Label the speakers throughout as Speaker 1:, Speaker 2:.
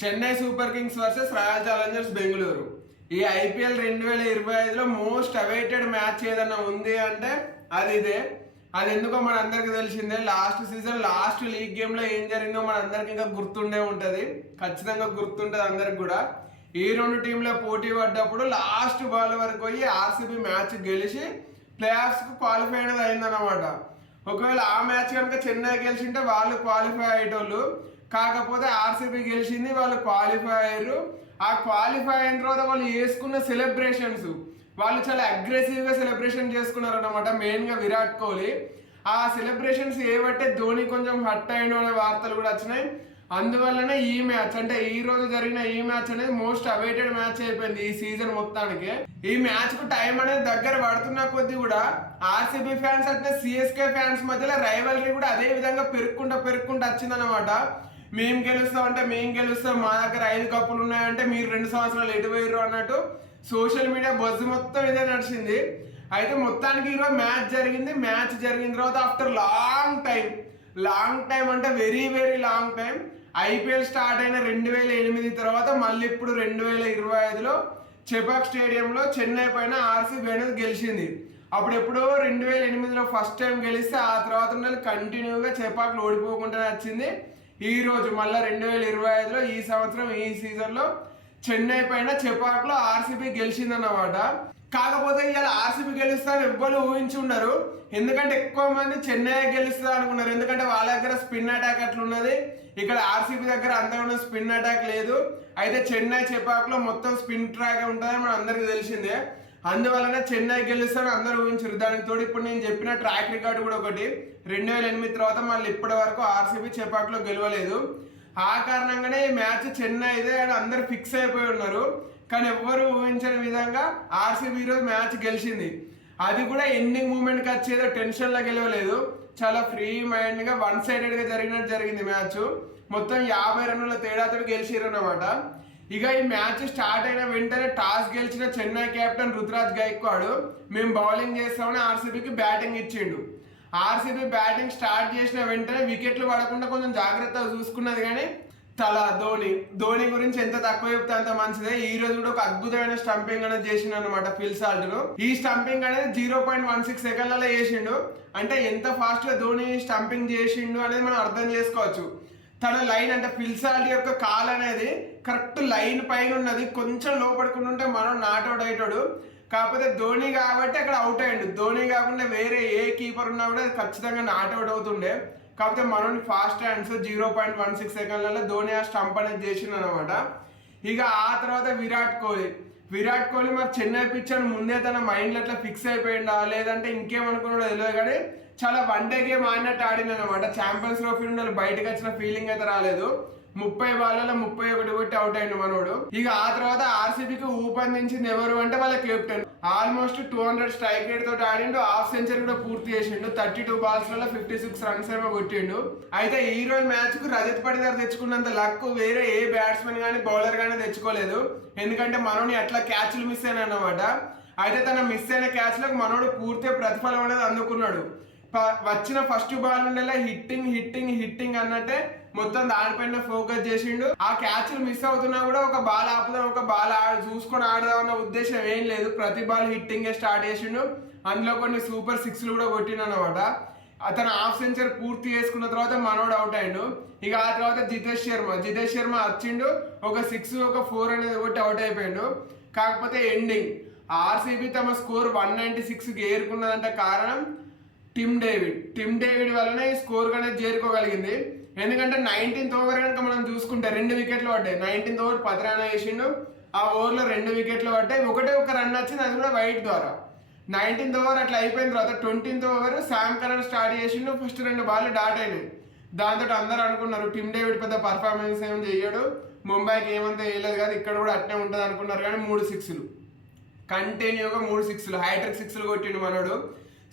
Speaker 1: Chennai super kings versus royal challengers Bengaluru. ఈ IPL రెండు వేల ఇరవై ఐదులో మోస్ట్ అవైటెడ్ మ్యాచ్ ఏదన్నా ఉంది అంటే అది ఇదే. అది ఎందుకో మన అందరికి తెలిసిందే. లాస్ట్ సీజన్ లాస్ట్ లీగ్ గేమ్లో ఏం జరిగిందో మన అందరికి ఇంకా గుర్తుండే ఉంటుంది. ఖచ్చితంగా గుర్తుంటుంది అందరికి కూడా. ఈ రెండు టీంల పోటీ పడ్డప్పుడు లాస్ట్ బాల్ వరకు పోయి ఆర్సీబీ మ్యాచ్ గెలిచి ప్లే క్వాలిఫై అనేది అయిందన్నమాట. ఒకవేళ ఆ మ్యాచ్ కనుక చెన్నై గెలిచింటే వాళ్ళు క్వాలిఫై అయ్యేటోళ్ళు. కాకపోతే ఆర్సీబీ గెలిచింది వాళ్ళు క్వాలిఫై అయ్యారు. ఆ క్వాలిఫై అయిన తర్వాత వాళ్ళు చేసుకున్న సెలబ్రేషన్స్ వాళ్ళు చాలా అగ్రెసివ్గా సెలబ్రేషన్ చేసుకున్నారు అనమాట మెయిన్గా విరాట్ కోహ్లీ. ఆ సెలబ్రేషన్స్ ఏవైతే ధోని కొంచెం హట్ అయిన అనే వార్తలు కూడా వచ్చినాయి. అందువల్లనే ఈ మ్యాచ్ అంటే ఈ రోజు జరిగిన ఈ మ్యాచ్ అనేది మోస్ట్ అవైటెడ్ మ్యాచ్ అయిపోయింది ఈ సీజన్ మొత్తానికి. ఈ మ్యాచ్కు టైం అనేది దగ్గర పడుతున్న కొద్దీ కూడా ఆర్సీబీ ఫ్యాన్స్ అంటే సిఎస్కే ఫ్యాన్స్ మధ్యలో రైవల్రీ కూడా అదే విధంగా పెరుక్కుంటా పెరుక్కుంటూ వచ్చిందనమాట మేము గెలుస్తాం అంటే మేము గెలుస్తాం మా దగ్గర ఐదు కప్పులు ఉన్నాయంటే మీరు రెండు సంవత్సరాలు ఎటు పోయారు అన్నట్టు సోషల్ మీడియా బజ్ మొత్తం ఇదే నడిచింది. అయితే మొత్తానికి ఈరోజు మ్యాచ్ జరిగింది. మ్యాచ్ జరిగిన తర్వాత after long time long time అంటే very very long time IPL start అయిన రెండు వేల ఎనిమిది తర్వాత మళ్ళీ ఇప్పుడు రెండు వేల ఇరవై ఐదులో చెపాక్ స్టేడియంలో చెన్నై పైన ఆర్సీబీ అనేది గెలిచింది. అప్పుడు ఎప్పుడో రెండు వేల ఎనిమిదిలో ఫస్ట్ టైం గెలిస్తే ఆ తర్వాత నెల కంటిన్యూగా చెపాక్లు ఓడిపోకుండా వచ్చింది ఈ రోజు మళ్ళీ రెండు వేల ఇరవై ఐదులో ఈ సంవత్సరం ఈ సీజన్లో చెన్నై పైన చెపాక్లో ఆర్సీబీ గెలిచిందన్నమాట. కాకపోతే ఇవాళ ఆర్సీబీ గెలుస్తారని ఎవ్వరు ఊహించి ఉండరు. ఎందుకంటే ఎక్కువ మంది చెన్నై గెలుస్తుంది అనుకున్నారు. ఎందుకంటే వాళ్ళ దగ్గర స్పిన్ అటాక్ అట్లా ఉన్నది ఇక్కడ ఆర్సీబీ దగ్గర అంతకుండా స్పిన్ అటాక్ లేదు. అయితే చెన్నై చెపాక్లో మొత్తం స్పిన్ ట్రాక్ ఉంటుందని మన అందరికీ తెలిసిందే. అందువలన చెన్నై గెలుస్తారని అందరూ ఊహించారు. దానికి తోడు ఇప్పుడు నేను చెప్పిన ట్రాక్ రికార్డు కూడా ఒకటి. రెండు వేల ఎనిమిది తర్వాత మళ్ళీ ఇప్పటి వరకు ఆర్సీబీ చేపట్లో గెలవలేదు. ఆ కారణంగానే ఈ మ్యాచ్ చెన్నైదే అని అందరు ఫిక్స్ అయిపోయి ఉన్నారు. కానీ ఎవ్వరు ఊహించని విధంగా ఆర్సీబీ ఈరోజు మ్యాచ్ గెలిచింది. అది కూడా ఎండింగ్ మూమెంట్కి వచ్చేదో టెన్షన్లో గెలవలేదు. చాలా ఫ్రీ మైండ్గా వన్ సైడెడ్గా జరిగినట్టు జరిగింది మ్యాచ్. మొత్తం యాభై రన్నుల తేడాతో గెలిచిర్రు అనమాట ఇక ఈ మ్యాచ్ స్టార్ట్ అయిన వెంటనే టాస్ గెలిచిన చెన్నై కెప్టెన్ రుతురాజ్ గైక్వాడ్ మేము బౌలింగ్ చేస్తామని ఆర్సీబీకి బ్యాటింగ్ ఇచ్చిండు. ఆర్సీబీ బ్యాటింగ్ స్టార్ట్ చేసిన వెంటనే వికెట్లు పడకుండా కొంచెం జాగ్రత్తగా చూసుకున్నది కానీ తల ధోని. ధోని గురించి ఎంత తక్కువ చెప్తే అంత మంచిదే. ఈ రోజు కూడా ఒక అద్భుతమైన స్టంపింగ్ అనేది చేసిండు అనమాట ఫిల్ సాల్ట్ ఈ స్టంపింగ్ అనేది జీరో పాయింట్ వన్ సిక్స్ సెకండ్లలో చేసిండు. అంటే ఎంత ఫాస్ట్గా ధోని స్టంపింగ్ చేసిండు అనేది మనం అర్థం చేసుకోవచ్చు. తన లైన్ అంటే ఫిల్సాల్ట్ యొక్క కాల్ అనేది కరెక్ట్ లైన్ పైన ఉన్నది. కొంచెం లోపడుకుంటుంటే ఉంటే మనం నాట్అవుట్ అయ్యేటోడు కాకపోతే ధోని కాబట్టి అక్కడ అవుట్ అయ్యిండు. ధోని కాకుండా వేరే ఏ కీపర్ ఉన్నా కూడా ఖచ్చితంగా నాట్ అవుట్ అవుతుండే. కాకపోతే మనోని fast hands zero point one six సెకండ్లలో ధోని ఆ స్టంప్ అనేది చేసిండు అనమాట ఇక ఆ తర్వాత విరాట్ కోహ్లీ. విరాట్ కోహ్లీ మరి చెన్నై పిచ్ అని ముందే తన మైండ్లో అట్లా ఫిక్స్ అయిపోయిందా లేదంటే ఇంకేమనుకున్నాడో తెలియదు కానీ చాలా వన్ డే గేమ్ ఆడినట్టు ఆడింది అనమాట ఛాంపియన్స్ ట్రోఫీ నుండి బయటకు వచ్చిన ఫీలింగ్ అయితే రాలేదు. ముప్పై బాల్లలో ముప్పై ఒకటి కొట్టి అవుట్ అయింది మనోడు. ఇక ఆ తర్వాత ఆర్సీబీకి ఊపందించింది ఎవరు అంటే వాళ్ళ captain. Almost two hundred strike rate తోటి ఆడిండు. హాఫ్ సెంచరీ కూడా పూర్తి చేసిండు. థర్టీ టూ బాల్స్లలో ఫిఫ్టీ సిక్స్ రన్స్ ఏమో కొట్టిండు. అయితే ఈ రోజు మ్యాచ్కు రజత్ పడిదార్ తెచ్చుకున్నంత లక్ వేరే ఏ బ్యాట్స్మెన్ కానీ బౌలర్ కానీ తెచ్చుకోలేదు. ఎందుకంటే మనోని అట్లా క్యాచ్లు మిస్ అయినా అన్నమాట. అయితే తన మిస్ అయిన క్యాచ్లకు మనోడు పూర్తి ప్రతిఫలం అనేది అందుకున్నాడు. వచ్చిన ఫస్ట్ బాల్ ఉండేలా హిట్టింగ్ హిట్టింగ్ హిట్టింగ్ అన్నట్టే మొత్తం దానిపైన ఫోకస్ చేసిండు. ఆ క్యాచ్లు మిస్ అవుతున్నా కూడా ఒక బాల్ ఆపుదాం ఒక బాల్ చూసుకొని ఆడదాం అన్న ఉద్దేశం ఏం లేదు. ప్రతి బాల్ హిట్టింగ్ స్టార్ట్ చేసిండు. అందులో కొన్ని సూపర్ సిక్స్లు కూడా కొట్టిండు అనమాట అతను హాఫ్ సెంచరీ పూర్తి చేసుకున్న తర్వాత మనోడు అవుట్ అయిండు. ఇక ఆ తర్వాత జితేష్ శర్మ జితేష్ శర్మ వచ్చిండు. ఒక సిక్స్ ఒక ఫోర్ అనేది కొట్టి అవుట్ అయిపోయిండు. కాకపోతే ఎండింగ్ ఆర్సీబీ తమ స్కోర్ వన్ నైన్టీ సిక్స్కి ఏరుకున్నదంటే కారణం టిమ్ డేవిడ్. టిమ్ డేవిడ్ వల్లనే ఈ స్కోర్ అనేది చేరుకోగలిగింది. ఎందుకంటే నైన్టీన్త్ ఓవర్ కనుక మనం చూసుకుంటే రెండు వికెట్లు పడ్డాయి. నైన్టీన్త్ ఓవర్ పది రన్ వేసిండు. ఆ ఓవర్లో రెండు వికెట్లు పడ్డాయి. ఒకటే ఒక రన్ వచ్చింది అది కూడా వైట్ ద్వారా. నైన్టీన్త్ ఓవర్ అట్లా అయిపోయిన తర్వాత twentieth over Sam Curran start చేసిండు. ఫస్ట్ రెండు బాల్ డాట్ అయినాయి. దాంతో అందరూ అనుకున్నారు టిమ్ డేవిడ్ పెద్ద పర్ఫార్మెన్స్ ఏం చేయడు ముంబైకి ఏమంతా వేయలేదు కాదు ఇక్కడ కూడా అట్నే ఉంటుంది అనుకున్నారు కానీ మూడు సిక్స్లు కంటిన్యూగా మూడు సిక్స్లు హైట్రిక్ సిక్స్లు కొట్టిండు మనోడు.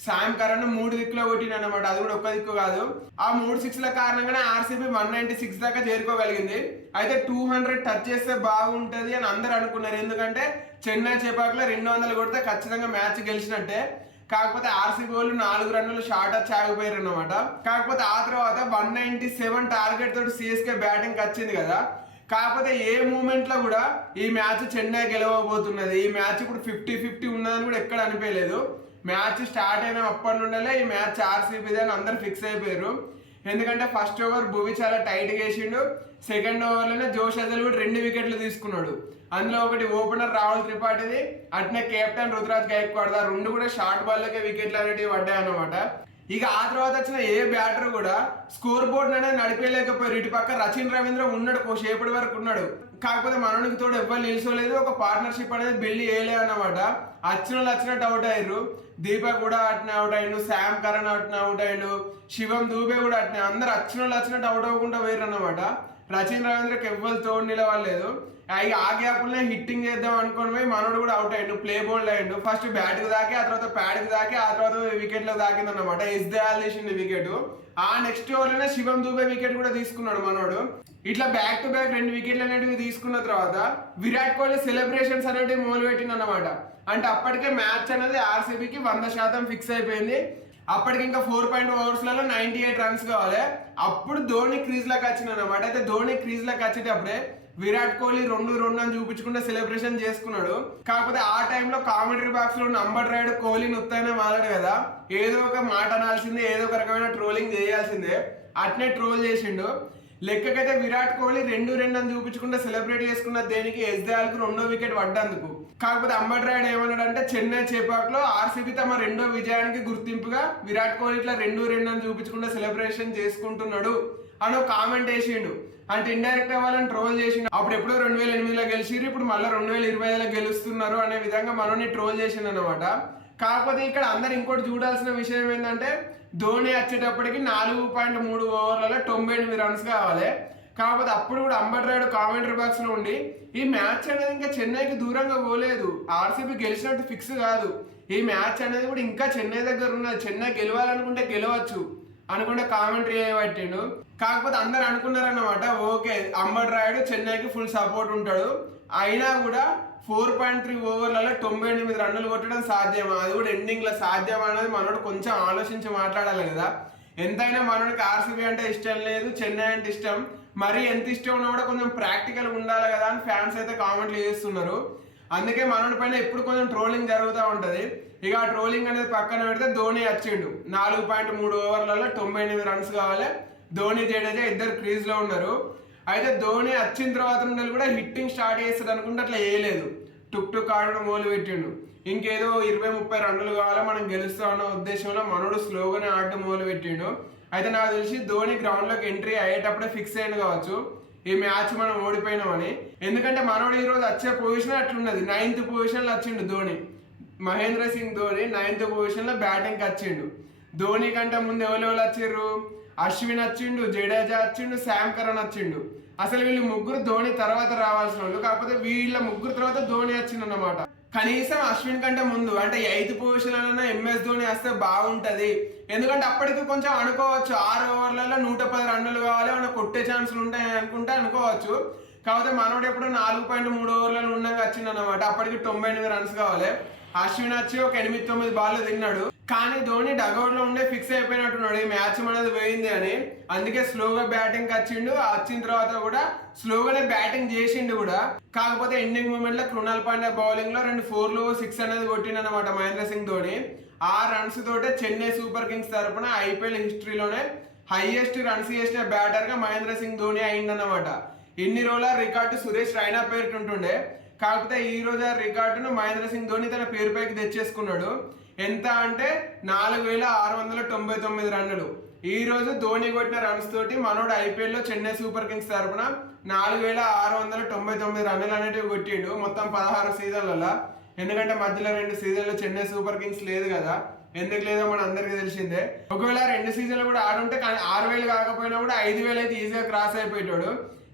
Speaker 1: సాయం కరణ్ మూడు దిక్కులో కొట్టిండు అనమాట అది కూడా ఒక్క దిక్కు కాదు. ఆ మూడు సిక్స్ల కారణంగానే ఆర్సీబీ వన్ నైన్టీ సిక్స్ దాకా చేరుకోగలిగింది. అయితే టూ హండ్రెడ్ టచ్ చేస్తే బాగుంటుంది అని అందరు అనుకున్నారు. ఎందుకంటే చెన్నై చేపాకులో రెండు వందలు కొడితే ఖచ్చితంగా మ్యాచ్ గెలిచినట్టే. కాకపోతే ఆర్సీబీ వాళ్ళు నాలుగు రన్నులు షార్ట్ వచ్చి ఆగిపోయారు అనమాట కాకపోతే ఆ తర్వాత వన్ నైన్టీ సెవెన్ టార్గెట్ తోటి సిఎస్కే బ్యాటింగ్ వచ్చింది కదా. కాకపోతే ఏ మూమెంట్లో కూడా ఈ మ్యాచ్ చెన్నై గెలవబోతున్నది. ఈ మ్యాచ్ ఇప్పుడు ఫిఫ్టీ ఫిఫ్టీ ఉన్నదని కూడా ఎక్కడ అనిపించలేదు. మ్యాచ్ స్టార్ట్ అయిన అప్పటి నుండే ఈ మ్యాచ్ ఆర్సీబీది అని అందరు ఫిక్స్ అయిపోయారు. ఎందుకంటే ఫస్ట్ ఓవర్ భువి చాలా టైట్గా వేసిండు సెకండ్ ఓవర్లోనే జోష్ అజల్ కూడా రెండు వికెట్లు తీసుకున్నాడు. అందులో ఒకటి ఓపెనర్ రాహుల్ త్రిపాఠిది అట్నే కెప్టెన్ రుతురాజ్ గైక్వాడ్ రెండు కూడా షార్ట్ బాల్లకే వికెట్లు అనేటివి పడ్డాయి అన్నమాట. ఇక ఆ తర్వాత వచ్చిన ఏ బ్యాటర్ కూడా స్కోర్ బోర్డ్ అనేది నడిపేయలేకపోయారు. ఇటు పక్క రచిన్ రవీంద్ర ఉన్నాడు కోసేపటి వరకు ఉన్నాడు. కాకపోతే మనోనికి తోడు ఎవ్వరు నిలిచోలేదు. ఒక పార్ట్నర్షిప్ అనేది బిల్డ్ చేయలే అన్నమాట. అచ్చిన వాళ్ళు వచ్చినట్టు అవుట్ అయ్యారు. దీపక్ కూడా అట్నే అవుట్ అయ్యిండు. శామ్ కరణ్ అట్నే అవుట్ అయ్యిండు. శివం దూబే కూడా అట్నే. అందరు వచ్చిన వాళ్ళు వచ్చినట్టు అవుట్ అవ్వకుండా పోయారు అనమాట రచిన్ రవీంద్రకి ఎవ్వరు తోడు నిలవలేదు. అవి ఆ గ్యాప్లోనే హిట్టింగ్ చేద్దాం అనుకోని పోయి మనోడు కూడా అవుట్ అయ్యిండు. ప్లే బౌల్ అయ్యిండు. ఫస్ట్ బ్యాట్కి దాకి ఆ తర్వాత ప్యాడ్కి దాకి ఆ తర్వాత వికెట్లో దాకింది అనమాట ఎస్ దయాల్ తీసింది వికెట్ ఆ నెక్స్ట్ ఓవర్లోనే శివం దూబే వికెట్ కూడా తీసుకున్నాడు మనోడు. ఇట్లా బ్యాక్ టు బ్యాక్ రెండు వికెట్లు అనేటివి తీసుకున్న తర్వాత విరాట్ కోహ్లీ సెలబ్రేషన్స్ అనేటివి మొదలుపెట్టింది అనమాట అంటే అప్పటికే మ్యాచ్ అనేది ఆర్సీబీకి వంద శాతం ఫిక్స్ అయిపోయింది. అప్పటికి ఇంకా ఫోర్ పాయింట్ ఓవర్స్లలో నైన్టీ ఎయిట్ రన్స్ కావాలి. అప్పుడు ధోని క్రీజ్లోకి వచ్చింది అనమాట అయితే ధోని క్రీజ్లోకి వచ్చేటప్పుడే విరాట్ కోహ్లీ రెండు రెండు అని చూపించుకుంటే సెలబ్రేషన్ చేసుకున్నాడు. కాకపోతే ఆ టైంలో కామెంటరీ బాక్స్లో నంబర్ రైడ్ కోహ్లీని ఉత్తైనా మారాడు కదా. ఏదో ఒక మాట అనాల్సిందే ఏదో ఒక రకమైన ట్రోలింగ్ చేయాల్సిందే. అట్నే ట్రోల్ చేసిండు. లెక్కకైతే విరాట్ కోహ్లీ రెండు రెండు అని చూపించకుండా సెలబ్రేట్ చేసుకున్న దేనికి ఎస్దేఆల్కు రెండో వికెట్ పడ్డందుకు. కాకపోతే అంబటి రాయుడు ఏమన్నాడంటే చెన్నై చేపాక్లో ఆర్సీబీ తమ రెండో విజయానికి గుర్తింపుగా విరాట్ కోహ్లీ ఇట్లా రెండు రెండు అని చూపించకుండా సెలబ్రేషన్ చేసుకుంటున్నాడు అని ఒక కామెంట్ వేసిండు. అంటే ఇండైరెక్ట్ వాళ్ళని ట్రోల్ చేసిండు. అప్పుడు ఎప్పుడో రెండు వేల ఎనిమిదిలో గెలిచిరు ఇప్పుడు మళ్ళీ రెండు వేల ఇరవై ఐదులో గెలుస్తున్నారు అనే విధంగా మనల్ని ట్రోల్ చేసిండు అనమాట కాకపోతే ఇక్కడ అందరు ఇంకోటి చూడాల్సిన విషయం ఏంటంటే ధోని వచ్చేటప్పటికి నాలుగు పాయింట్ మూడు ఓవర్లలో తొంభై ఎనిమిది రన్స్ కావాలి. కాకపోతే అప్పుడు కూడా అంబటి రాయుడు కామెంటరీ బాక్స్లో ఉండి ఈ మ్యాచ్ అనేది ఇంకా చెన్నైకి దూరంగా పోలేదు. ఆర్సీబీ గెలిచినట్టు ఫిక్స్ కాదు. ఈ మ్యాచ్ అనేది కూడా ఇంకా చెన్నై దగ్గర ఉన్నది. చెన్నై గెలవాలనుకుంటే గెలవచ్చు అనుకుంటే కామెంటరీ పెట్టిండు. కాకపోతే అందరు అనుకున్నారన్నమాట ఓకే అంబర్ రాయుడు చెన్నైకి ఫుల్ సపోర్ట్ ఉంటాడు. అయినా కూడా ఫోర్ పాయింట్ త్రీ ఓవర్లలో తొంభై ఎనిమిది రన్నులు కొట్టడం సాధ్యమా? అది కూడా ఎండింగ్లో సాధ్యమా అనేది మనోడు కొంచెం ఆలోచించి మాట్లాడాలి కదా. ఎంతైనా మనోడికి ఆర్సీబీ అంటే ఇష్టం లేదు చెన్నై అంటే ఇష్టం. మరి ఎంత ఇష్టం ఉన్నా కూడా కొంచెం ప్రాక్టికల్ ఉండాలి కదా అని ఫ్యాన్స్ అయితే కామెంట్లు చేస్తున్నారు. అందుకే మనోడి పైన ఎప్పుడు కొంచెం ట్రోలింగ్ జరుగుతూ ఉంటుంది. ఇక ఆ ట్రోలింగ్ అనేది పక్కన పెడితే ధోని వచ్చిండు నాలుగు పాయింట్ మూడు ఓవర్లలో తొంభై ఎనిమిది రన్స్ కావాలి. ధోని జడేజా ఇద్దరు క్రీజ్లో ఉన్నారు. అయితే ధోని వచ్చిన తర్వాత నుండి కూడా హిట్టింగ్ స్టార్ట్ చేస్తాడు అనుకుంటే అట్లా వేయలేదు టుక్ టుక్ ఆడడం మొదలు పెట్టిండు. ఇంకేదో ఇరవై ముప్పై రన్నులు కావాలా మనం గెలుస్తాం అన్న ఉద్దేశంలో మనోడు స్లోగానే ఆడటం మొదలు పెట్టిండు. అయితే నాకు తెలిసి ధోని గ్రౌండ్లోకి ఎంట్రీ అయ్యేటప్పుడే ఫిక్స్ అయ్యింది కావచ్చు. ఈ మ్యాచ్ మనం ఓడిపోయినామని. ఎందుకంటే మనోడు ఈ రోజు వచ్చే పొజిషన్ అట్లున్నది. నైన్త్ పొజిషన్లో వచ్చిండు ధోని. మహేంద్ర సింగ్ ధోని నైన్త్ పొజిషన్లో బ్యాటింగ్కి వచ్చిండు. ధోని కంటే ముందు ఎవరెవరు వచ్చిర్రు? అశ్విన్ వచ్చిండు జడేజా వచ్చిండు శామ్ కరణ్ వచ్చిండు అసలు వీళ్ళు ముగ్గురు ధోని తర్వాత రావాల్సిన వాళ్ళు. కాకపోతే వీళ్ళ ముగ్గురు తర్వాత ధోని వచ్చిందన్నమాట కనీసం అశ్విన్ కంటే ముందు అంటే ఎయిత్ పొజిషన్ ఎంఎస్ ధోని వస్తే బాగుంటది. ఎందుకంటే అప్పటికి కొంచెం అనుకోవచ్చు. ఆరు ఓవర్లలో నూట పది రన్నులు కావాలి ఏమైనా కొట్టే ఛాన్సులు ఉంటాయి అనుకుంటే అనుకోవచ్చు. కాకపోతే మనోడు ఎప్పుడు నాలుగు పాయింట్ మూడు ఓవర్లలో ఉండగా వచ్చిందన్నమాట అప్పటికి తొంభై ఎనిమిది రన్స్ కావాలి. అశ్విన్ వచ్చి ఒక ఎనిమిది తొమ్మిది బాల్ తిన్నాడు. కానీ ధోని డగౌట్లో ఉండే ఫిక్స్ అయిపోయినట్టున్నాడు. ఈ మ్యాచ్ మనది పోయింది అని. అందుకే స్లోగా బ్యాటింగ్ వచ్చిండు వచ్చిన తర్వాత కూడా స్లోగానే బ్యాటింగ్ చేసిండు కూడా. కాకపోతే ఎండింగ్ మూమెంట్లో కృణాల్ పాండే బౌలింగ్లో రెండు ఫోర్లు సిక్స్ అనేది కొట్టిండనమాట మహేంద్ర సింగ్ ధోని. ఆ రన్స్ తోటే చెన్నై సూపర్ కింగ్స్ తరపున ఐపీఎల్ హిస్టరీలోనే హైయెస్ట్ రన్స్ చేసిన బ్యాటర్గా మహేంద్ర సింగ్ ధోని అయిందన్నమాట ఇన్ని రోజుల రికార్డు సురేష్ రైనా పేరుకుంటుండే. కాకపోతే ఈ రోజు ఆ రికార్డును మహేంద్ర సింగ్ ధోని తన పేరుపైకి తెచ్చేసుకున్నాడు. ఎంత అంటే నాలుగు వేల ఆరు వందల తొంభై తొమ్మిది రన్నులు. ఈ రోజు ధోని కొట్టిన రన్స్ తోటి మనోడు ఐపీఎల్లో చెన్నై సూపర్ కింగ్స్ తరపున నాలుగు వేల ఆరు వందల తొంభై తొమ్మిది రన్నులు అనేటివి కొట్టిండు మొత్తం పదహారు సీజన్లలో. ఎందుకంటే మధ్యలో రెండు సీజన్లు చెన్నై సూపర్ కింగ్స్ లేదు కదా. ఎందుకు లేదో మన అందరికీ తెలిసిందే. ఒకవేళ రెండు సీజన్లు కూడా ఆడుంటే కానీ ఆరు వేలు కాకపోయినా కూడా ఐదు వేలు అయితే ఈజీగా క్రాస్ అయిపోయేటాడు.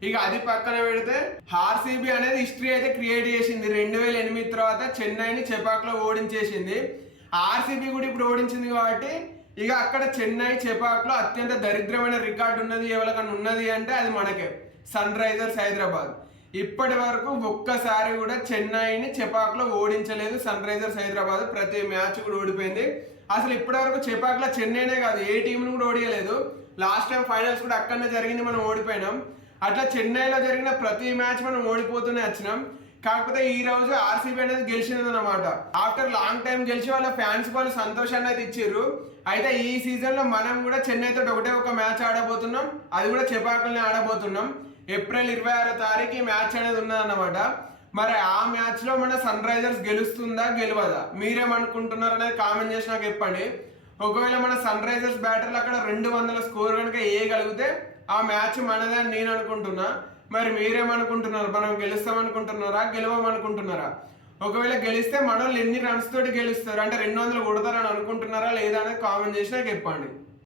Speaker 1: ఇక అది పక్కన పెడితే ఆర్సీబీ అనేది హిస్టరీ అయితే క్రియేట్ చేసింది. రెండు వేల ఎనిమిది తర్వాత చెన్నైని చెపాక్లో ఓడించేసింది. ఆర్సీబీ కూడా ఇప్పుడు ఓడించింది కాబట్టి ఇక అక్కడ చెన్నై చెపాక్లో అత్యంత దరిద్రమైన రికార్డు ఉన్నది ఎవరికన్నా ఉన్నది అంటే అది మనకే. Sun Risers Hyderabad. ఇప్పటి వరకు ఒక్కసారి కూడా చెన్నైని చెపాక్లో ఓడించలేదు సన్ రైజర్స్ హైదరాబాద్. ప్రతి మ్యాచ్ కూడా ఓడిపోయింది. అసలు ఇప్పటి వరకు చెపాక్లో చెన్నైనే కాదు ఏ టీంను కూడా ఓడియలేదు. లాస్ట్ టైం ఫైనల్స్ కూడా అక్కడనే జరిగింది మనం ఓడిపోయినాం. అట్లా చెన్నైలో జరిగిన ప్రతి మ్యాచ్ మనం ఓడిపోతూనే వచ్చినాం. కాకపోతే ఈ రోజు ఆర్సీబీ అనేది గెలిచినది అనమాట ఆఫ్టర్ లాంగ్ టైం గెలిచి వాళ్ళ ఫ్యాన్స్ వాళ్ళు సంతోషాన్ని అయితే ఇచ్చారు. అయితే ఈ సీజన్లో మనం కూడా చెన్నైతో ఒకటే ఒక మ్యాచ్ ఆడబోతున్నాం. అది కూడా చెపాకుల్ని ఆడబోతున్నాం. ఏప్రిల్ ఇరవై ఆరో తారీఖు ఈ మ్యాచ్ అనేది ఉన్నదన్నమాట. మరి ఆ మ్యాచ్లో మన సన్ రైజర్స్ గెలుస్తుందా గెలవదా? మీరేమనుకుంటున్నారు అనేది కామెంట్ చేసి నాకు చెప్పండి. ఒకవేళ మన సన్ రైజర్స్ బ్యాటర్లు అక్కడ రెండు వందల స్కోర్ కనుక వేయగలిగితే ఆ మ్యాచ్ మనదే అని నేను అనుకుంటున్నా. మరి మీరేమనుకుంటున్నారు? మనం గెలుస్తామనుకుంటున్నారా? గెలవమనుకుంటున్నారా? ఒకవేళ గెలిస్తే మనోళ్ళు ఎన్ని రన్స్ తోటి గెలుస్తారు? అంటే రెండు వందలు కొడతారని అనుకుంటున్నారా? లేదా అనేది కామెంట్ చేసి నాకు చెప్పండి.